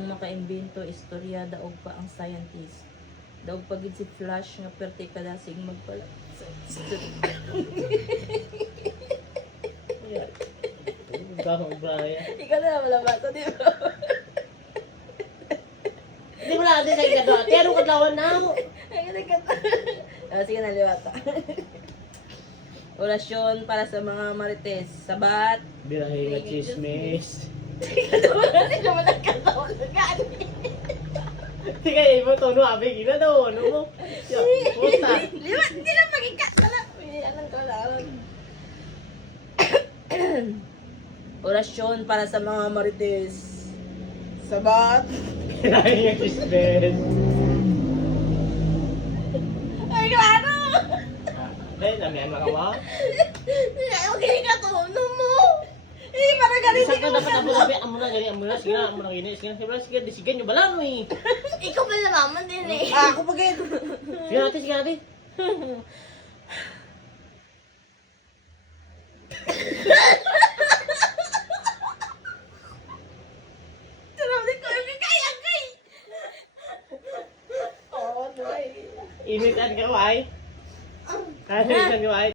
akong makaimbento istorya daog pa ang scientist. Daog pa gid si Flash nga perti kada sig magpala. Gahong Brian. Ikaw na wala ba di ba? Hindi mo lang din sa ikadwa. Tiyaro kadlawan na ako. Ay nagkata. Sige na liwata. Orasyon para sa mga marites. Sabat. Birahe nga chismis. Hindi naman nagkataon na gani. Tika, mo to, no? Abig, ina daw, ano mo? Puta. Liwat, hindi lang maging kakala. Anong kalaan? Orasyon para sa mga marites. Sabat. Birahe nga chismis. Ay, ano? Dahil, namihan mga mo? Okay ka to, ano mo? Eh, parang ganito Saan ka dapat ako sabi, amo na, gani, amo na, sige na, amo na, gani, sige na, sige na, sige nyo, balano eh. Ikaw pa naman din eh. Ako pa ganito. Sige natin, sige natin. Sarap ko, kaya kay. Oo, Initan ka, why? Initan ka, why?